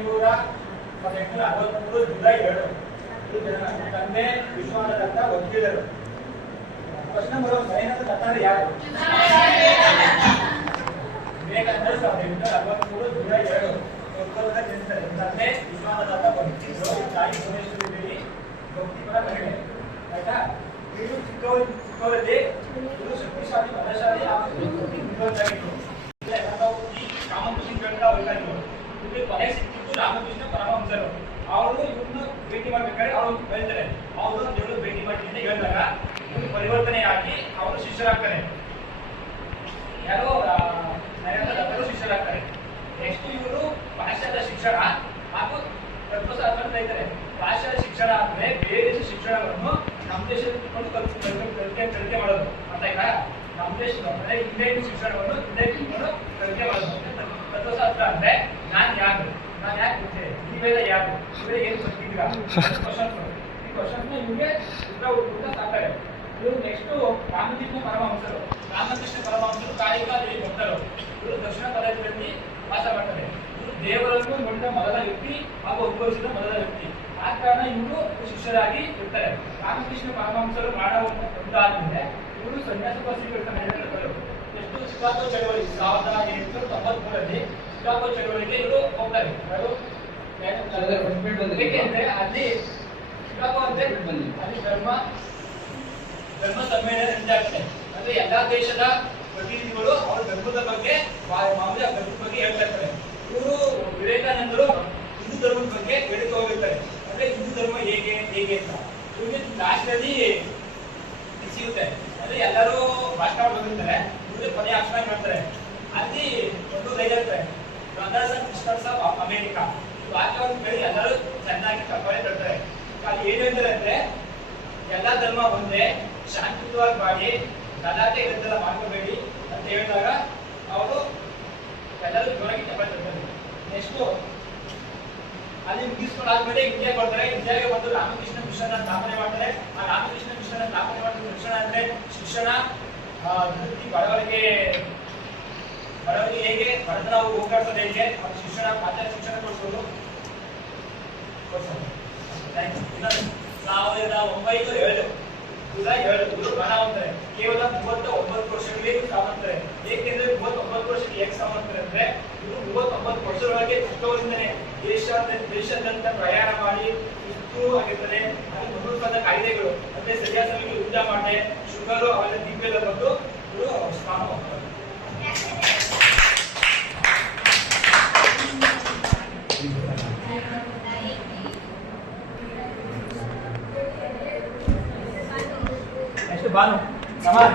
1863 July 2 ತಂದೆ ವಿಶ್ವನಾಥ ವಕೀಲರು. ಪ್ರಶ್ನೆ ಬರೋ ಸೈನ್ಯದ ಕಥೆ ಯಾರು? ವಿವೇಕಾನಂದರು 1863 ಜುಲೈ 2 ಉತ್ಕಲದ ಜನಿಸಿದರು. ತಂದೆ ವಿಶ್ವನಾಥ ವಕೀಲರು, ತಾಯಿ ಭುವನೇಶ್ವರಿ ದೇವಿ ಭಕ್ತಿಪರ ಮಹಿಳೆ. ಆಯ್ತಾ? ಇದು ಚಿಕ್ಕವರಲ್ಲಿ ಇದು ಶಕ್ತಿಶಾಲಿ ಬಲಶಾಲಿ ವಿರೋಧಾಗಿತ್ತು. ಈ ಕಾಮಕೃಷ್ಣ ಹೋಗ್ತಾಯಿದ್ರು. ಇದು ಕೊನೆ ಸಿಕ್ಕಿದ್ದು ರಾಮಕೃಷ್ಣ ಪರಮಹಂಸರು. ಅವರು ಇವ್ರನ್ನ ಭೇಟಿ ಮಾಡ್ಬೇಕಾದ್ರೆ ಅವರು ಹೇಳ್ತಾರೆ, ಅವರು ದೇವರು ಭೇಟಿ ಮಾಡ್ತೀನಿ ಅಂತ ಹೇಳಿದಾಗ ಇವರು ಪರಿವರ್ತನೆಯಾಗಿ ಅವರು ಶಿಷ್ಯರಾಗ್ತಾರೆ. ಯಾರೋ ದತ್ತರು ಶಿಷ್ಯರಾಗ್ತಾರೆ. ನೆಕ್ಸ್ಟ್ ಇವರು ಪಾಶ್ಚಾತ್ಯ ಶಿಕ್ಷಣ ಹಾಗೂ ತತ್ವಶಾಸ್ತ್ರ ಇದ್ದಾರೆ. ಪಾಶ್ಚಾತ್ಯ ಶಿಕ್ಷಣ ಅಂದ್ರೆ ಬೇರೆ ದೇಶದ ಶಿಕ್ಷಣವನ್ನು ನಮ್ಮ ದೇಶದಲ್ಲಿ ಕಲಿಕೆ ಮಾಡೋದು. ಅರ್ಥ ಆಯ್ತಾ? ನಮ್ಮ ದೇಶದ ಅಂದ್ರೆ ಇಂಡಿಯನ್ ಶಿಕ್ಷಣವನ್ನು ಕಲಿಕೆ ಮಾಡೋದು. ತತ್ವಶಾಸ್ತ್ರ ಅಂದ್ರೆ ನಾನು ಯಾರು ಗೊತ್ತೇ, ನೀವೆಲ್ಲ ಯಾರು, ಇವೆಲ್ಲ ಏನು ಗೊತ್ತಿದ್ದೀರಾ, ಈ ಕ್ವಶನ್ಸ್ ನಿಮಗೆ ಉತ್ತರ ಸಾಕ್ತಾರೆ. ಇವರು ನೆಕ್ಸ್ಟ್ ರಾಮಕೃಷ್ಣ ಪರಮಹಂಸರು ಕಾಳಿಕಾ ದೇವಿ ಭಕ್ತರು. ಇವರು ದಕ್ಷಿಣ ಭಾರತದಲ್ಲಿ ವಾಸ ಮಾಡ್ತಾರೆ. ಇವರು ದೇವರನ್ನು ನೋಡಿದ ಮೊದಲ ವ್ಯಕ್ತಿ ಹಾಗೂ ಅನುಭವಿಸಿದ ಮೊದಲ ವ್ಯಕ್ತಿ. ಆ ಕಾರಣ ಇವರು ಶಿಷ್ಯರಾಗಿ ಇರ್ತಾರೆ. ರಾಮಕೃಷ್ಣ ಪರಮಹಂಸರು ಮಾಡಾದ್ಮೇಲೆ ಇವರು ಸನ್ಯಾಸ ಸ್ವೀಕರಿಸ್ತಾರೆ. ಎಷ್ಟು ಶಿಕಾಗೋ ಚಳವಳಿ 1893 ಶಿಕಾಗೋ ಚಳವಳಿಗೆ ಇವರು ಹೋಗ್ತಾರೆ. ಏಕೆಂದ್ರೆ ಅಲ್ಲಿ ಶಿಕಾಗೋ ಅಂದ್ರೆ ಅಲ್ಲಿ ಧರ್ಮ ಸಮ್ಮೇಳನ ನಡೀತಾಗುತ್ತೆ. ಅಂದ್ರೆ ಎಲ್ಲಾ ದೇಶದ ಪ್ರತಿನಿಧಿಗಳು ಅವರ ಧರ್ಮದ ಬಗ್ಗೆ ಮಾಮೂಲಿ ಧರ್ಮದ ಬಗ್ಗೆ ಹೇಳ್ತಾ ಇರ್ತಾರೆ. ಇವರು ವಿವೇಕಾನಂದರು ಹಿಂದೂ ಧರ್ಮದ ಬಗ್ಗೆ ಹೇಳ್ತಾ ಹೋಗಿರ್ತಾರೆ. ಅಂದ್ರೆ ಹಿಂದೂ ಧರ್ಮ ಹೇಗೆ ಅಂತ ಇವ್ರಿಗೆ ಲಾಸ್ಟ್ ಅಲ್ಲಿ ಸಿಗುತ್ತೆ. ಅಂದ್ರೆ ಎಲ್ಲರೂ ಭಾಷಣ ಬಂದಿರ್ತಾರೆ, ಇವ್ರಿಗೆ ಕೊನೆ ಆಕ್ಷನ್ ಮಾಡ್ತಾರೆ. ಅಲ್ಲಿ ಒಂದು ಇರ್ತಾರೆ, brothers and sisters of America. ಈ ವಾಕ್ಯವನ್ನು ಕೇಳಿ ಎಲ್ಲರೂ ಚೆನ್ನಾಗಿ ಕಪ್ಪಳೆ ತರ್ತಾರೆ. ಅಲ್ಲಿ ಏನು ಹೇಳ್ತಾರೆ ಅಂದ್ರೆ, ಎಲ್ಲಾ ಧರ್ಮ ಒಂದೇ, ಶಾಂತಿಯುತವಾಗಿ ಮಾಡಿ, ಗಲಾಟೆ ಗದ್ದಲ ಮಾಡ್ಕೋಬೇಡಿ ಅಂತ ಹೇಳಿದಾಗ ಅವರು ಎಲ್ಲರೂ ಜೋರಾಗಿ ಕಪ್ಪಳೆ ತರ್ತಾರೆ. ನೆಕ್ಸ್ಟ್ ಅಲ್ಲಿ ಮುಗಿಸ್ಕೊಂಡಾದ್ಮೇಲೆ ಇಂಡಿಯಾಗೆ ಬರ್ತಾರೆ. ಇಂಡಿಯಾಗೆ ಬಂದು ರಾಮಕೃಷ್ಣ ಮಿಷನ್ ಸ್ಥಾಪನೆ ಮಾಡ್ತಾರೆ. ಆ ರಾಮಕೃಷ್ಣ ಮಿಷನ್ ಸ್ಥಾಪನೆ ಮಾಡಿದ ಶಿಕ್ಷಣ ಅಂದ್ರೆ ಶಿಕ್ಷಣ ಅಭಿವೃದ್ಧಿ, ಬಡವರಿಗೆ ಹೇಗೆ ಬಡತನ ಹೋಗ್ಲಾಡ್ಸೋದು, ಹೇಗೆ ಶಿಕ್ಷಣ ಆಚಾರ ಶಿಕ್ಷಣ ಕೊಡಿಸೋದು. 1907 ಜುಲೈ 2 ಇವರು ಪ್ರಾಣ ಹೋಗ್ತಾರೆ. ಕೇವಲ 39 ವರ್ಷಗಳಿಗೆ ಸಾವಂತಾರೆ. ಏಕೆಂದ್ರೆ 39 ವರ್ಷಕ್ಕೆ ಹೇಗೆ ಸಾವಂತಾರೆ ಅಂದ್ರೆ, ಇವರು 39 ವರ್ಷದೊಳಗೆ ಚಿಕ್ಕವರಿಂದನೇ ದೇಶಾದ್ಯಂತ ಪ್ರಯಾಣ ಮಾಡಿ ಸುಸ್ತು ಆಗಿರ್ತಾರೆ. ಅಲ್ಲಿ ಮಧುರವಾದ ಕಾಯ್ದೆಗಳು ಮತ್ತೆ ಸರಿಯಾದ ಸಮಯಕ್ಕೆ ಊಟ ಮಾಡಿ ಶುಗರು ಅವೆಲ್ಲ ಬಿ.ಪಿ ಎಲ್ಲ ಬಂದು ಇವರು ಸ್ಥಾನ ಹೋಗ್ತಾರೆ. ನೆಕ್ಸ್ಟ್ ಬಾನು ಸಮಾನ